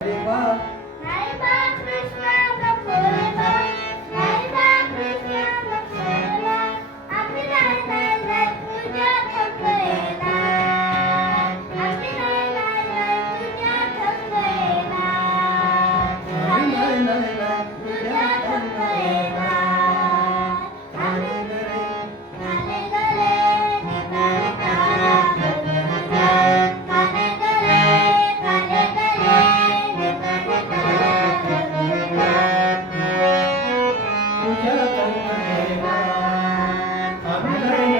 रे बा नाही बा कृष्णा नको रे बा नाही बा कृष्णा नको रे बा आम्ही नाही तुझ्या थकलेला आम्ही नाही तुझ्या थकलेला नाही तुझ्या थकलेला आम्ही खाणे गले निकालिका खाणे गले तुझ्या संकलेला आम्ही नाही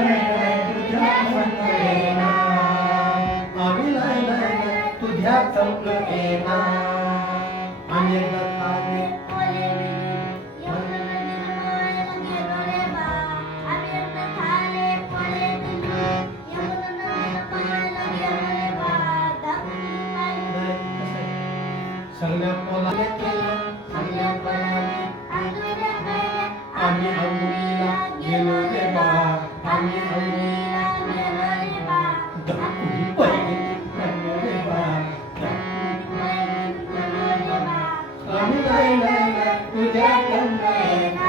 तुझ्या संकलेला आम्ही एकदा खाणे सगळ्या पोलाने केलं सगळ्या पोलाने आम्ही अंगुलीला गेलो रे बा आम्ही अंगुलीला गेलो रे बा दाखवली पाहिजे म्हणलो रे बा आम्ही नाही तुझ्या कंगेला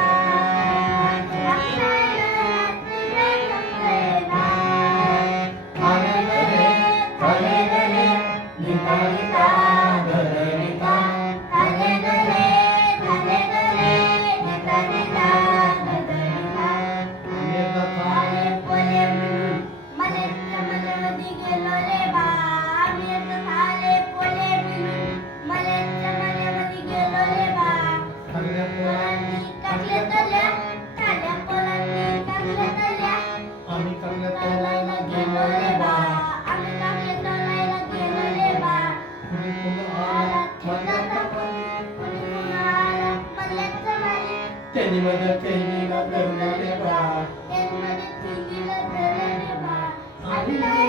खाले गले निकालिका धरणिका आम्ही एकदा खाणे सगळ्या पोलाने आम्ही सगळ्या तोलायला गेलो रे बा कुणी पुन्हा आला त्यांनी माझ्या त्यांनी धरलं रे बा आम्ही नाही